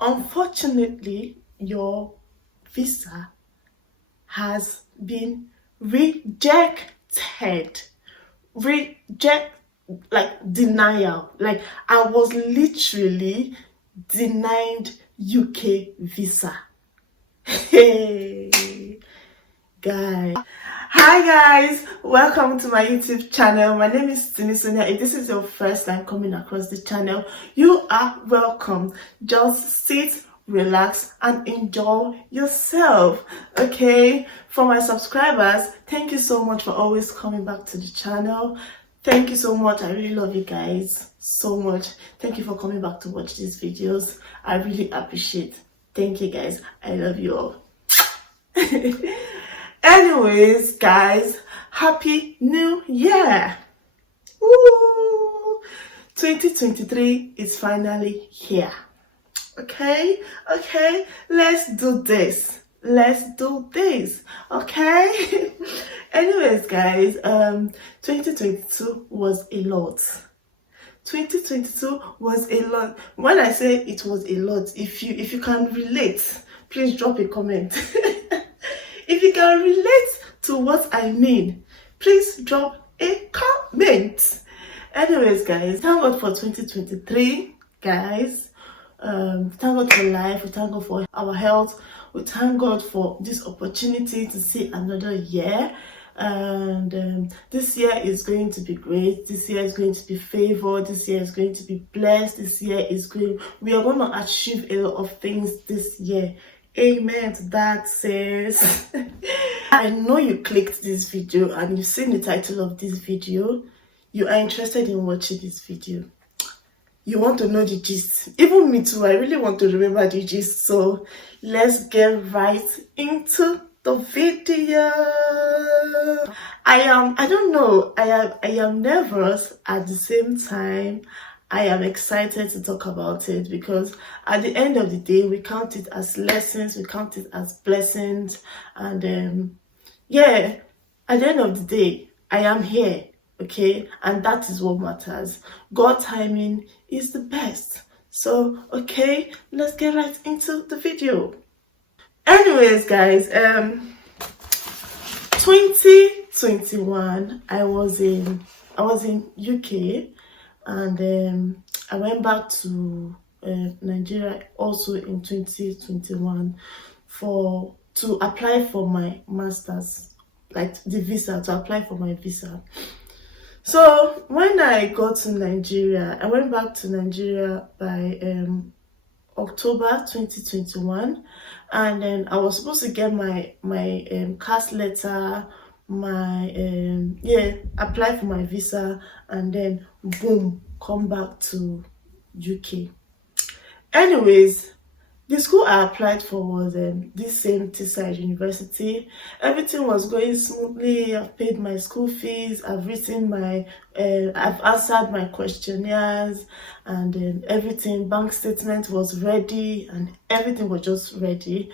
Unfortunately, your visa has been rejected. Like denial. Like I was literally denied UK visa. Hey, guys. Hi guys, welcome to my YouTube channel. My name is Timisoniaa. If this is your first time coming across the channel, you are welcome. Just sit, relax and enjoy yourself. Okay, for my subscribers, thank you so much for always coming back to the channel. Thank you so much. I really love you guys so much. Thank you for coming back to watch these videos. I really appreciate. Thank you guys. I love you all. Anyways, guys, happy new year. Woo! 2023 is finally here. Okay, let's do this. Okay. Anyways, guys, 2022 was a lot. 2022 was a lot. When I say it was a lot, if you can relate, please drop a comment. If you can relate to what I mean, please drop a comment. Anyways, guys, thank God for 2023, guys. Thank God for life. We thank God for our health. We thank God for this opportunity to see another year. And this year is going to be great. This year is going to be favored. This year is going to be blessed. We are going to achieve a lot of things this year. Amen to that, sis. I know you clicked this video and you've seen the title of this video. You are interested in watching this video. You want to know the gist. Even me too, I really want to remember the gist. So let's get right into the video. I am nervous at the same time. I am excited to talk about it because at the end of the day, we count it as lessons, we count it as blessings. And yeah, at the end of the day, I am here, okay? And that is what matters. God timing is the best. So, okay, let's get right into the video. Anyways, guys, 2021, I was in UK. And I went back to Nigeria also in 2021 to apply for my master's, like the visa, to apply for my visa. So when I got to Nigeria, I went back to Nigeria by October 2021, and then I was supposed to get my cast letter, apply for my visa, and then boom, come back to UK. Anyways, the school I applied for was this same Teesside University. Everything was going smoothly. I've paid my school fees. I've written I've answered my questionnaires, and everything. Bank statement was ready, and everything was just ready.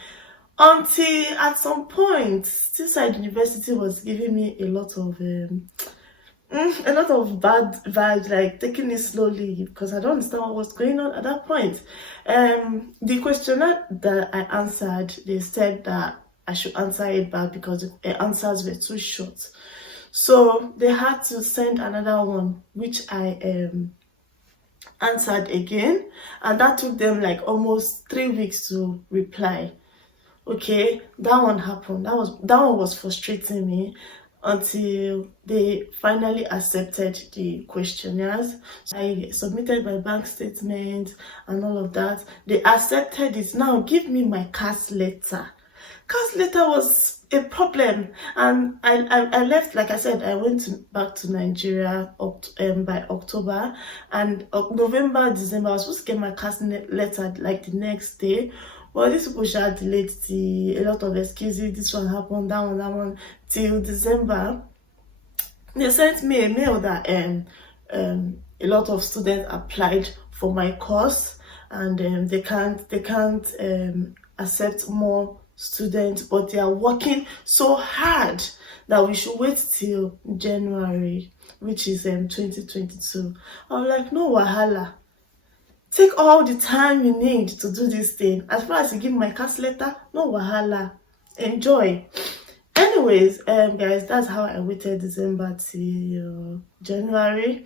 Until at some point, Teesside University was giving me a lot of bad vibes, like taking it slowly, because I don't understand what was going on at that point. The questionnaire that I answered, they said that I should answer it back because the answers were too short. So they had to send another one, which I answered again, and that took them like almost 3 weeks to reply. Okay, that one happened. That one was frustrating me until they finally accepted the questionnaires. I submitted my bank statement and all of that. They accepted it. Now give me my cast letter. Cast letter was a problem, and I left, like I said, I went back to Nigeria by October, and November, December, I was supposed to get my cast letter like the next day. Well, these people should delayed a lot of excuses. This one happened, that one, till December. They sent me a mail that a lot of students applied for my course, and they can't accept more students, but they are working so hard that we should wait till January, which is 2022. I was like, no wahala. Take all the time you need to do this thing. As far as you give my cast letter, no wahala. Enjoy. Anyways, guys, that's how I waited December till January.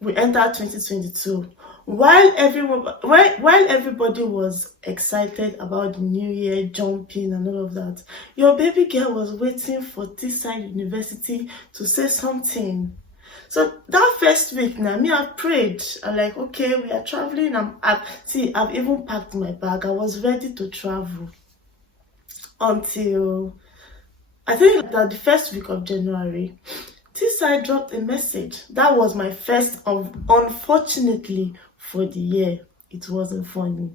We entered 2022. While everybody was excited about the new year, jumping and all of that, your baby girl was waiting for Teesside University to say something. So that first week now, me, I prayed. I'm like, okay, we are traveling. I've even packed my bag. I was ready to travel until I think that the first week of January. Teesside dropped a message. That was my first of, unfortunately for the year, it wasn't funny.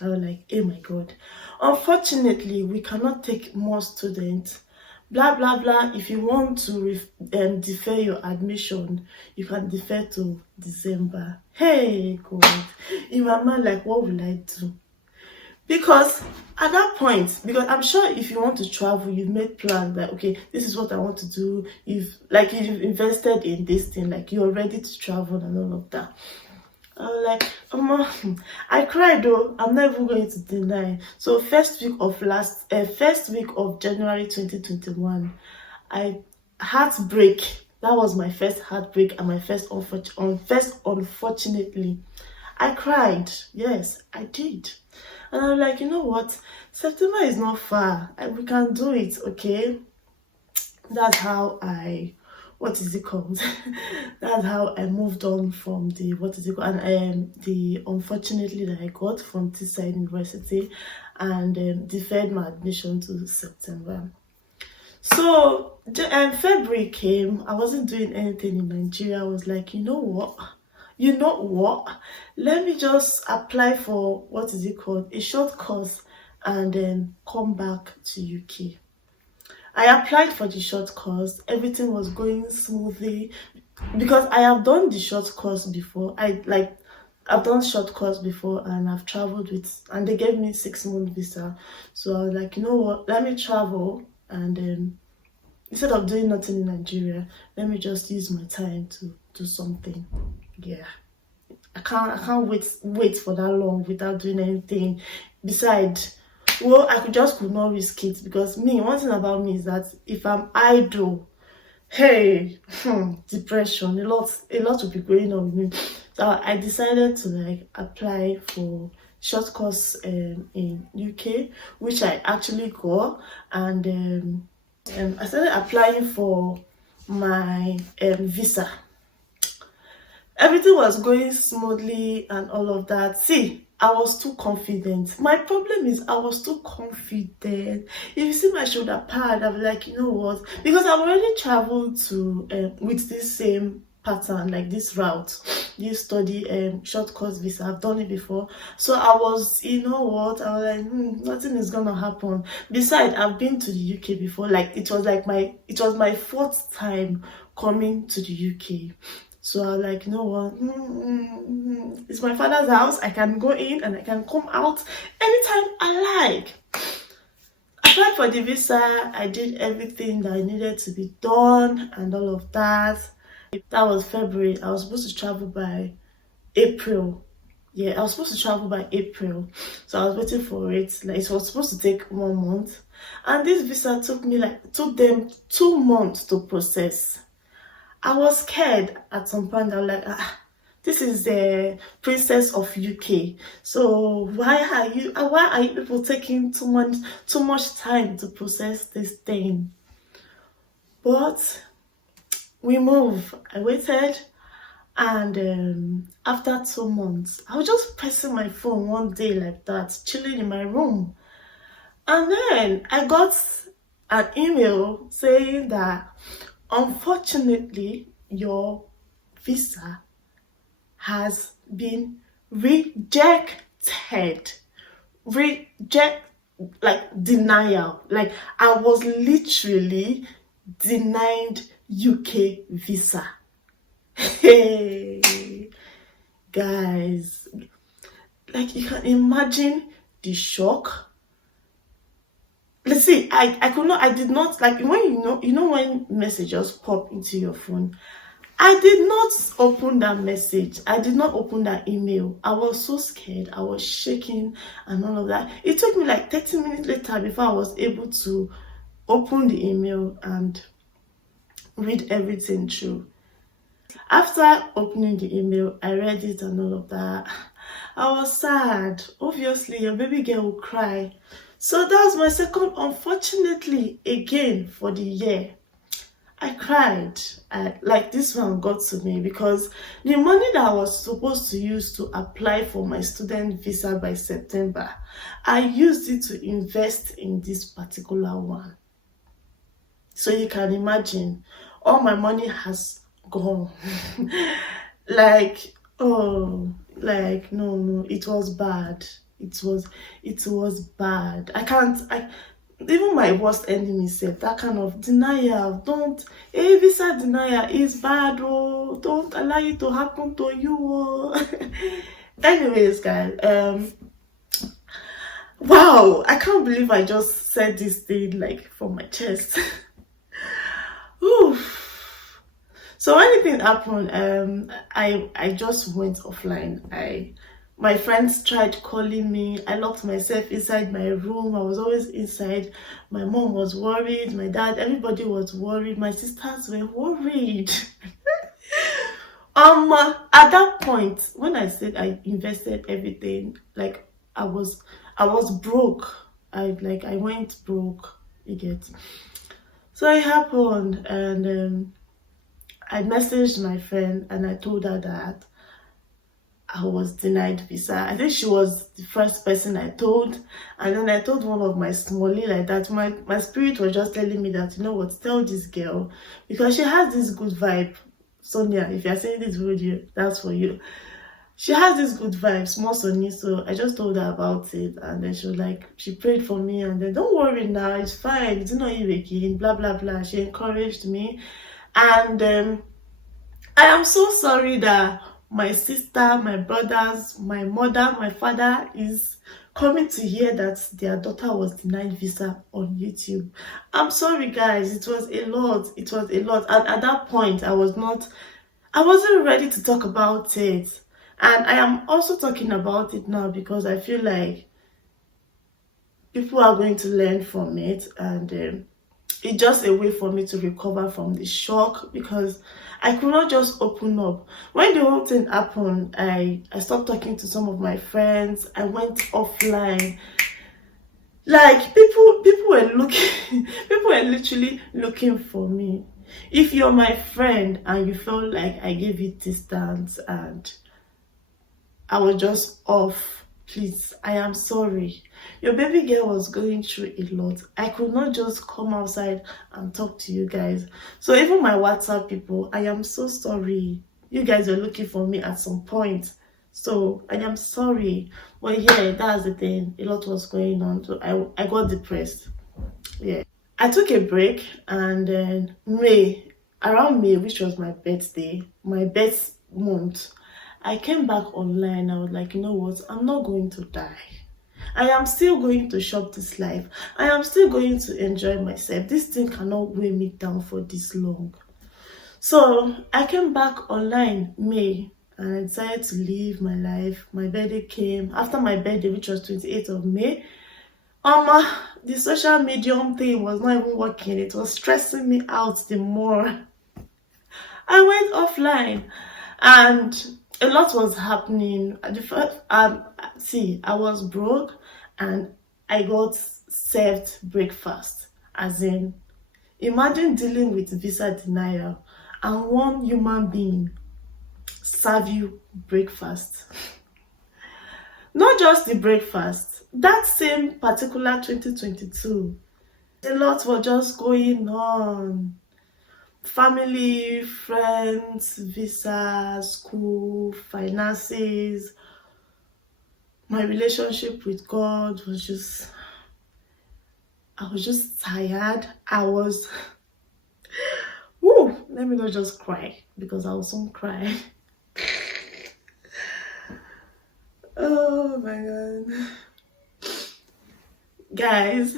I was like, oh my God. Unfortunately, we cannot take more students. Blah, blah, blah. If you want to defer your admission, you can defer to December. Hey, God. In my mind, like, what will I do? Because at that point, because I'm sure if you want to travel, you've made plans that, okay, this is what I want to do. You've invested in this thing, like you're ready to travel and all of that. I was like, I cried though. I'm never going to deny. So first week of January 2021, I heartbreak. That was my first heartbreak and my first unfortunately, I cried. Yes, I did. And I'm like, you know what? September is not far. We can do it, okay? That's how what is it called? That's how I moved on from the, and the unfortunately that I got from Teesside University, and deferred my admission to September. So February came. I wasn't doing anything in Nigeria. I was like, you know what? Let me just apply for a short course and then come back to UK. I applied for the short course. Everything was going smoothly because I have done the short course before. I've done short course before and I've traveled and they gave me 6-month visa. So I was like, you know what, let me travel and instead of doing nothing in Nigeria, let me just use my time to do something. Yeah, I can't wait for that long without doing anything. Besides, well, I could not risk it because one thing about me is that if I'm idle, hey, depression, a lot will be going on with me. So I decided to apply for short course in UK, which I actually got, and I started applying for my visa. Everything was going smoothly and all of that. See, I was too confident. My problem is I was too confident. If you see my shoulder pad, I'm like, you know what? Because I've already traveled to with this same pattern, like this route, this study short course visa. I've done it before. So I was, you know what? I was like, nothing is gonna happen. Besides, I've been to the UK before. It was my 4th time coming to the UK. So I was like, you know what, it's my father's house. I can go in and I can come out anytime I like. I applied for the visa. I did everything that I needed to be done and all of that. That was February. I was supposed to travel by April. Yeah, I was supposed to travel by April. So I was waiting for it. It was supposed to take 1 month. And this visa took them 2 months to process. I was scared at some point. I was like, this is the princess of UK. So why are you people taking too much time to process this thing? But we move. I waited, and after 2 months, I was just pressing my phone one day like that, chilling in my room, and then I got an email saying that, unfortunately, your visa has been rejected. Denial. I was literally denied UK visa. Hey, guys, you can imagine the shock. Let's see, I did not when when messages pop into your phone, I did not open that message. I did not open that email. I was so scared. I was shaking and all of that. It took me like 30 minutes later before I was able to open the email and read everything through. After opening the email, I read it and all of that. I was sad. Obviously, your baby girl will cry. So that was my second, unfortunately, again for the year. I cried. Like this one got to me because the money that I was supposed to use to apply for my student visa by September, I used it to invest in this particular one. So you can imagine, all my money has gone. Like, oh, like no, it was bad. It was bad. Even my worst enemy said that kind of denial, don't, visa denial is bad, oh, don't allow it to happen to you, oh. Anyways, guys, wow, I can't believe I just said this thing like from my chest. Oof. So anything happened, I just went offline. My friends tried calling me. I locked myself inside my room. I was always inside. My mom was worried. My dad, everybody was worried. My sisters were worried. At that point, when I said I invested everything, like I was broke. I went broke. You get. So it happened, and I messaged my friend and I told her that I was denied visa. I think she was the first person I told, and then I told one of my smallie like that. My spirit was just telling me that, you know what, tell this girl, because she has this good vibe. Sonia, if you're seeing this video, that's for you. She has this good vibe, small Sonia. So I just told her about it, and then she was like, she prayed for me, and then don't worry now, it's fine, it's not you again, blah blah blah. She encouraged me, and I am so sorry that my sister, my brothers, my mother, my father is coming to hear that their daughter was denied visa on YouTube. I'm sorry, guys. It was a lot. It was a lot. And at that point, I wasn't ready to talk about it. And I am also talking about it now because I feel like people are going to learn from it, and it's just a way for me to recover from the shock, because I could not just open up. When the whole thing happened, I stopped talking to some of my friends. I went offline. Like people were looking, people were literally looking for me. If you're my friend and you felt like I gave you distance and I was just off, please, I am sorry. Your baby girl was going through a lot. I could not just come outside and talk to you guys. So even my WhatsApp people, I am so sorry. You guys were looking for me at some point. So I am sorry. But yeah, that's the thing. A lot was going on. So I got depressed. Yeah. I took a break, and then around May, which was my birthday, my best month, I came back online. I was like, you know what? I'm not going to die. I am still going to shop this life. I am still going to enjoy myself. This thing cannot weigh me down for this long. So I came back online May, and I decided to live my life. My birthday came. After my birthday, which was 28th of May, the social medium thing was not even working. It was stressing me out the more. I went offline, and a lot was happening. At the first, I was broke, and I got served breakfast. As in, imagine dealing with visa denial and one human being serve you breakfast. Not just the breakfast, that same particular 2022, a lot was just going on. Family, friends, visa, school, finances. My relationship with God was just, I was just tired. Let me not just cry, because I will soon cry. Oh my God. Guys,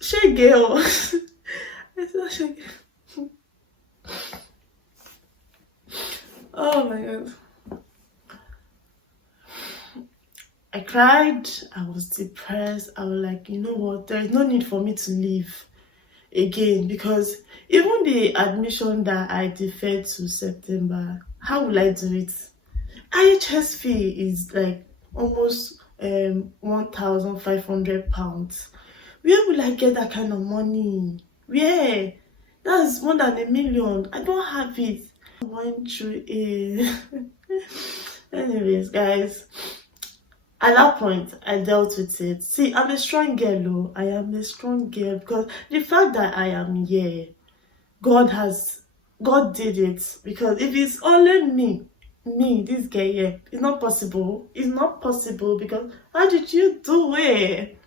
she girl. It's not she. Oh my god. I cried, I was depressed. I was like, you know what, there is no need for me to leave again, because even the admission that I deferred to September, how will I do it? IHS fee is like almost £1,500. Where will I get that kind of money? Where? That's more than £1 million. I don't have it. I went through it. Anyways, guys, at that point I dealt with it. See, I'm a strong girl. Oh, I am a strong girl, because the fact that I am here, God did it. Because if it's only me, this guy here, it's not possible. It's not possible, because how did you do it?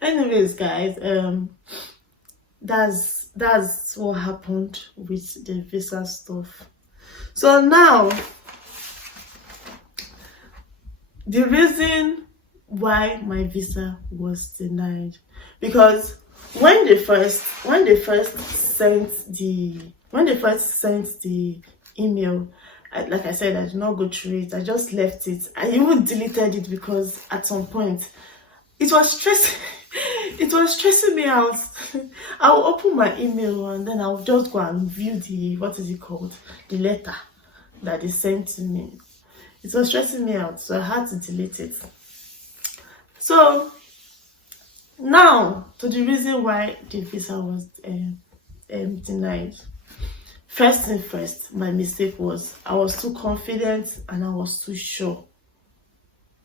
Anyways, guys, that's what happened with the visa stuff. So now, the reason why my visa was denied, because when they first sent the email, like I said, I did not go through it. I just left it. I even deleted it, because at some point it was stressing me out. I'll open my email and then I'll just go and view the letter that they sent to me. It was stressing me out, so I had to delete it. So now to the reason why the visa was denied. First thing first, my mistake was I was too confident and I was too sure.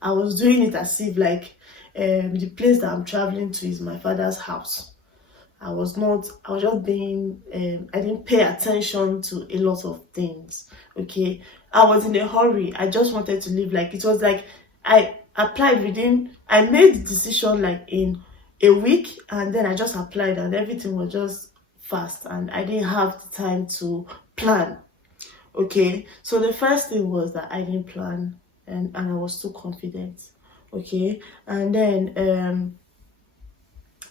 I was doing it as if like the place that I'm traveling to is my father's house. I was just being, I didn't pay attention to a lot of things, okay? I was in a hurry. I just wanted to leave. Like, it was like, I made the decision like in a week, and then I just applied, and everything was just fast, and I didn't have the time to plan, okay? So the first thing was that I didn't plan, and I was too confident, okay? And then,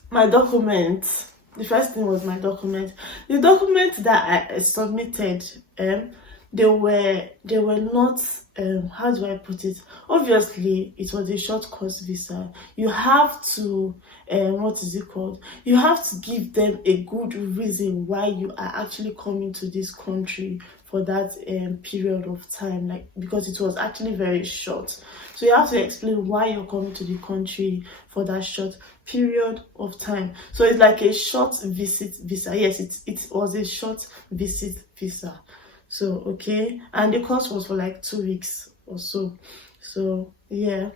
my documents. The first thing was my document. The documents that I submitted, they were not, how do I put it? Obviously, it was a short course visa. You have to, You have to give them a good reason why you are actually coming to this country for that period of time, like, because it was actually very short. So you have to explain why you're coming to the country for that short period of time. So it's like a short visit visa. Yes, it was a short visit visa. So okay, and the course was for like 2 weeks or so. So yeah,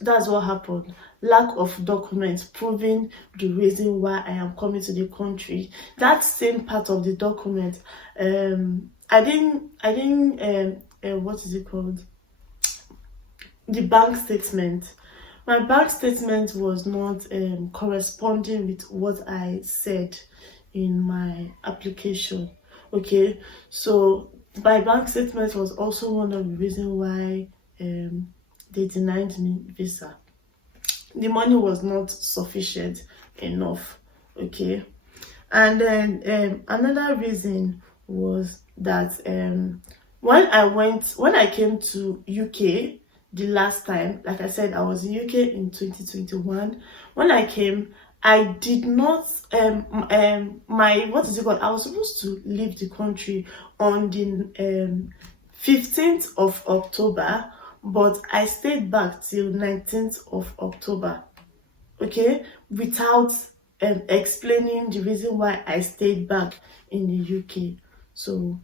that's what happened. Lack of documents proving the reason why I am coming to the country. That same part of the document, I didn't the bank statement. My bank statement was not corresponding with what I said in my application. Okay, so my bank statement was also one of the reasons why they denied me visa. The money was not sufficient enough. Okay, and then another reason was that when I came to UK the last time, like I said, I was in UK in 2021. When I came, I did not I was supposed to leave the country on the 15th of October, but I stayed back till 19th of October, okay, without explaining the reason why I stayed back in the UK. So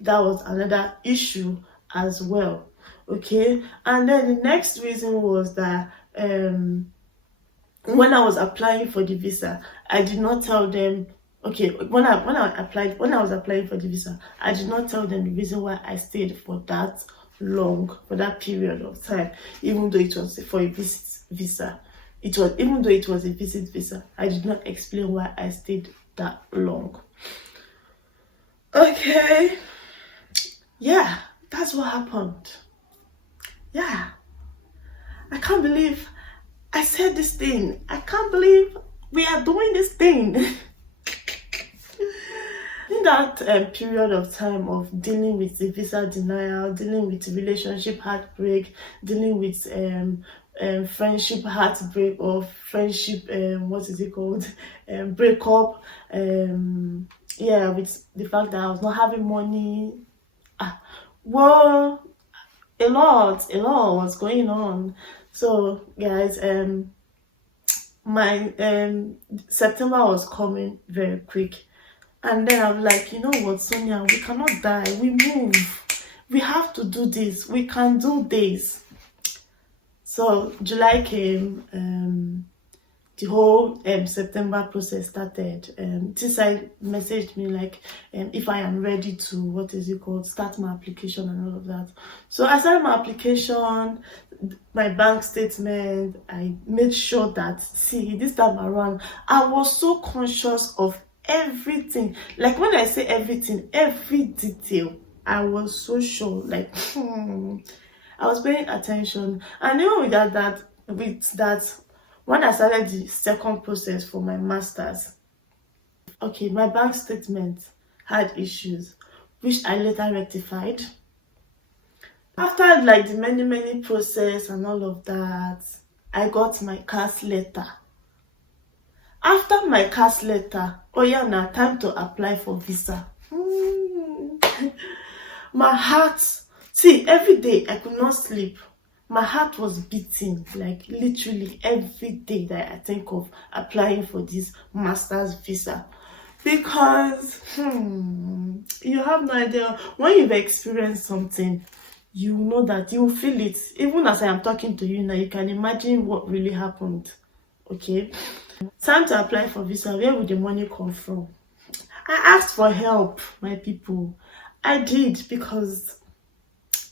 that was another issue as well, okay. And then the next reason was that when I was applying for the visa, I did not tell them, okay, when I was applying for the visa, I did not tell them the reason why I stayed for that long, for that period of time, even though it was for a visit visa. Even though it was a visit visa, I did not explain why I stayed that long. Okay, yeah, that's what happened. Yeah, I can't believe I said this thing. I can't believe we are doing this thing. within that period of time of dealing with the visa denial, dealing with relationship heartbreak, dealing with friendship heartbreak, or friendship what is it called, breakup, yeah, with the fact that I was not having money, well, a lot was going on. So guys, my September was coming very quick, and then I was like, you know what, Sonia, we cannot die, we move, we have to do this, we can do this. So July came, the whole September process started. Tisai messaged me like, if I am ready to, what is it called, start my application and all of that. So I started my application, my bank statement. I made sure that, see, this time around, I was so conscious of everything. Like when I say everything, every detail, I was so sure. Like, I was paying attention. And even with that, when I started the second process for my master's, okay, my bank statement had issues, which I later rectified. After like the many process and all of that, I got my CAS letter. After my CAS letter, oh yeah, now time to apply for visa. My heart, see, every day I could not sleep. My heart was beating, like literally every day that I think of applying for this master's visa. Because you have no idea, when you've experienced something, you know that you will feel it. Even as I am talking to you now, you can imagine what really happened. Okay, time to apply for visa. Where would the money come from? I asked for help, my people. I did, because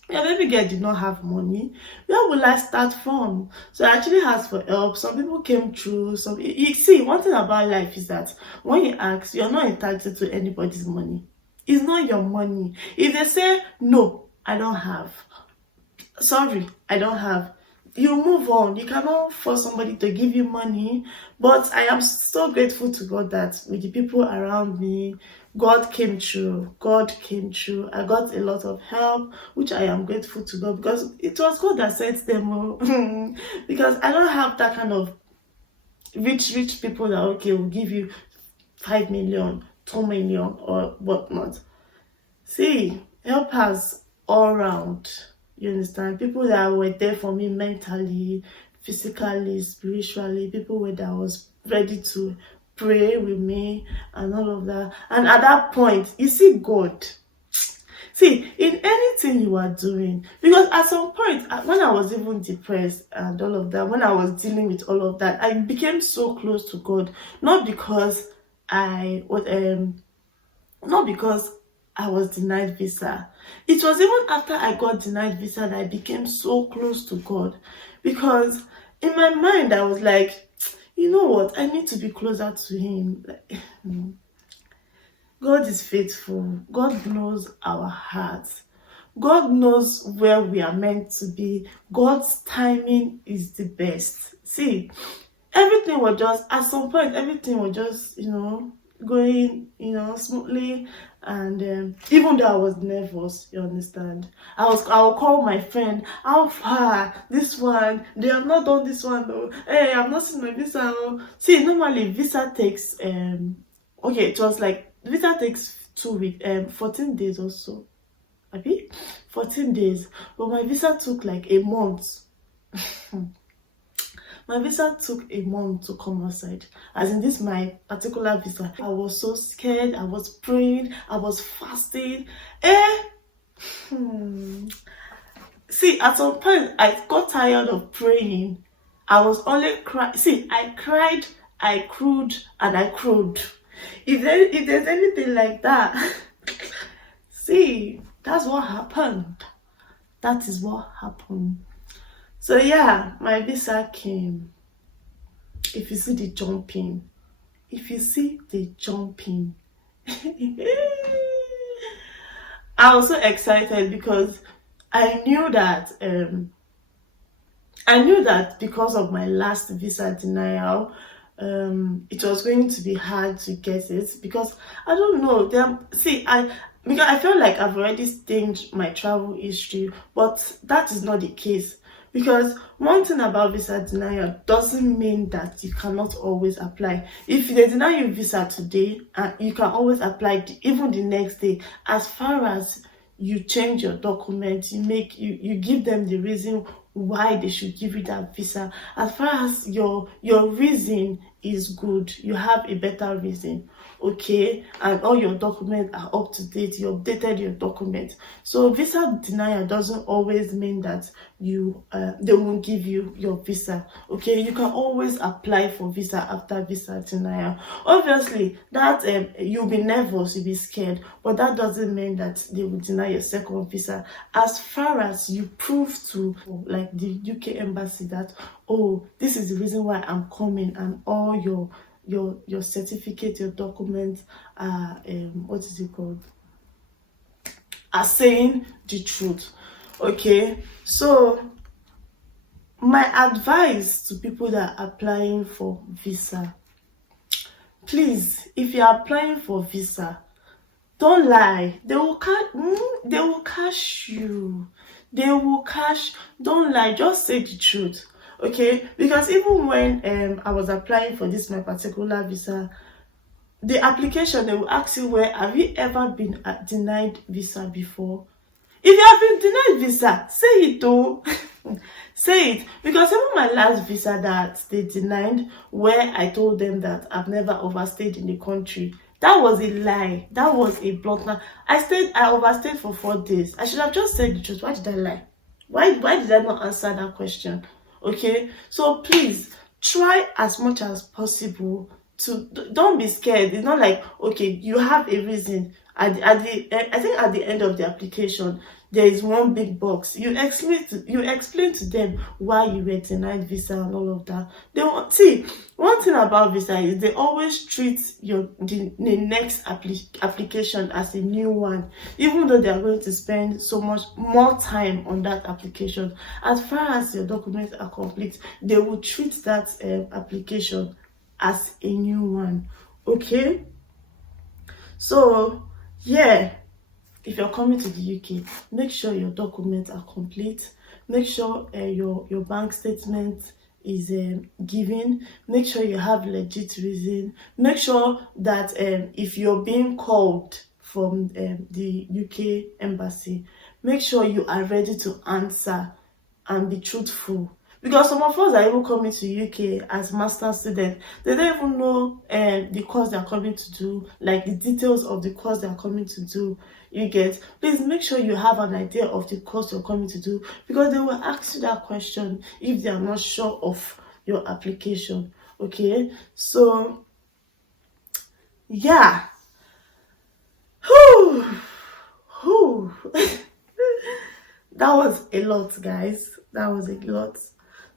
yeah, baby girl did not have money. Where will I start from? So I actually asked for help. Some people came through. You see, one thing about life is that when you ask, you're not entitled to anybody's money. It's not your money. If they say, no, I don't have, sorry, I don't have, you move on. You cannot force somebody to give you money. But I am so grateful to God that with the people around me, God came through. God came through. I got a lot of help, which I am grateful to God, because it was God that sent them. Because I don't have that kind of rich people that, okay, will give you 5 million, 2 million, or whatnot. See, help us all round. You understand? People that were there for me mentally, physically, spiritually, people that was ready to pray with me and all of that. And at that point, you see God. See, in anything you are doing, because at some point, when I was even depressed and all of that, when I was dealing with all of that, I became so close to God. Not because I was denied visa. It was even after I got denied visa that I became so close to God. Because in my mind, I was like, you know what? I need to be closer to Him. God is faithful. God knows our hearts. God knows where we are meant to be. God's timing is the best. See, everything was just, at some point, everything was just, going, smoothly. And even though I was nervous, you understand, I'll call my friend, how far, this one, they have not done this one though, hey, I've not seen my visa. See, normally visa takes okay, it was like visa takes 2 weeks, 14 days or so, 14 days, but my visa took like a month. My visa took a month to come outside. As in this, my particular visa. I was so scared. I was praying. I was fasting. See, at some point, I got tired of praying. I was only crying. See, I cried, I crowed, and I crowed. If there's anything like that, see, that's what happened. That is what happened. So yeah, my visa came. If you see the jumping, I was so excited because I knew that because of my last visa denial, it was going to be hard to get it, because I don't know them. See, because I feel like I've already stained my travel history, but that is not the case. Because one thing about visa denial doesn't mean that you cannot always apply. If they deny you visa today, you can always apply even the next day, as far as you change your documents, you give them the reason why they should give you that visa. As far as your reason is good, you have a better reason, okay, and all your documents are up to date, you updated your documents. So visa denial doesn't always mean that they won't give you your visa, okay. You can always apply for visa after visa denial. Obviously that you'll be nervous, you'll be scared, but that doesn't mean that they will deny your second visa, as far as you prove to like the UK embassy that, oh, this is the reason why I'm coming, and all your certificate, your documents are what is it called, are saying the truth, okay. So my advice to people that are applying for visa, please, if you're applying for visa, don't lie. They will catch you. They will catch. Don't lie. Just say the truth, okay? Because even when I was applying for this my particular visa, the application, they will ask you, where have you ever been denied visa before? If you have been denied visa, say it though. Say it. Because even my last visa that they denied, where I told them that I've never overstayed in the country, that was a lie. That was a blunt lie. I overstayed for 4 days. I should have just said the truth. Why did I lie? Why did I not answer that question? Okay, so please try as much as possible to, don't be scared. It's not like, okay, you have a reason. I think at the end of the application, there is one big box. You explain to them why you were denied visa and all of that. They want, see, one thing about visa is they always treat the next application as a new one, even though they are going to spend so much more time on that application. As far as your documents are complete, they will treat that application as a new one, okay. So yeah, if you're coming to the UK, make sure your documents are complete. Make sure your bank statement is given. Make sure you have legit reason. Make sure that if you're being called from the UK embassy, make sure you are ready to answer and be truthful. Because some of us are even coming to UK as master students. They don't even know the course they're coming to do, like the details of the course they're coming to do. You get? Please make sure you have an idea of the course you're coming to do, because they will ask you that question if they are not sure of your application. Okay? So yeah. Whew. Whew. That was a lot, guys. That was a lot.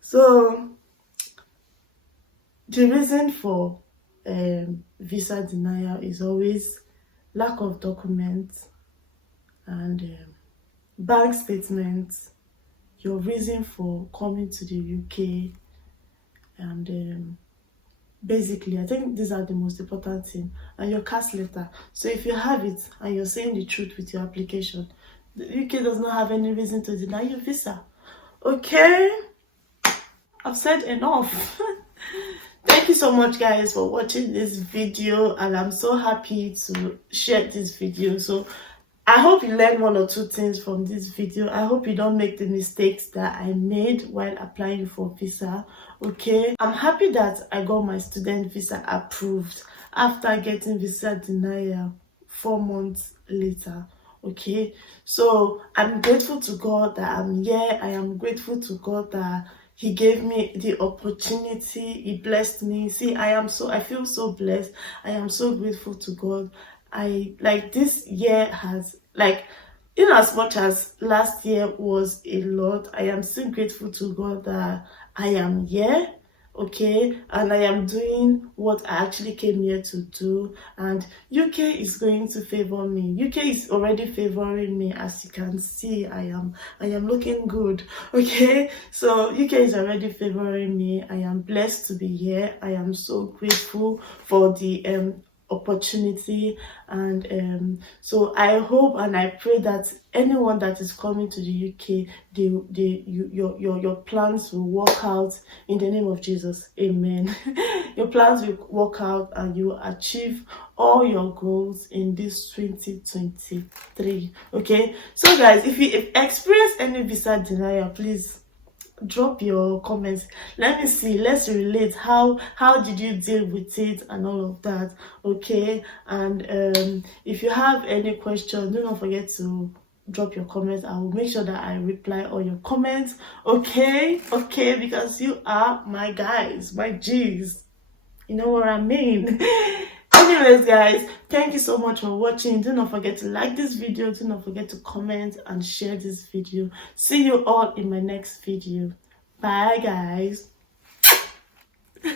So the reason for visa denial is always lack of documents and bank statements, your reason for coming to the UK, and basically I think these are the most important thing, and your CAS letter. So if you have it and you're saying the truth with your application, the UK does not have any reason to deny your visa. Okay, I've said enough. Thank you so much, guys, for watching this video, and I'm so happy to share this video. So I hope you learned 1 or 2 things from this video. I hope you don't make the mistakes that I made while applying for visa. Okay, I'm happy that I got my student visa approved after getting visa denial 4 months later. Okay, so I'm grateful to God that I'm here. I am grateful to God that He gave me the opportunity. He blessed me. See, I feel so blessed. I am so grateful to God. This year has, in as much as last year was a lot, I am still grateful to God that I am here. okay, and I am doing what I actually came here to do, and UK is going to favor me. UK is already favoring me. As you can see, I am looking good, okay. So UK is already favoring me. I am blessed to be here. I am so grateful for the opportunity, and so I hope and I pray that anyone that is coming to the UK, your plans will work out in the name of Jesus. Amen. Your plans will work out and you will achieve all your goals in this 2023. Okay, so guys, if you experience any visa denial, please drop your comments. Let me see, let's relate. How did you deal with it and all of that? Okay, and if you have any questions, do not forget to drop your comments. I will make sure that I reply all your comments. Okay, because you are my guys, my G's, you know what I mean. Anyways guys, thank you so much for watching. Do not forget to like this video, do not forget to comment and share this video. See you all in my next video. Bye guys.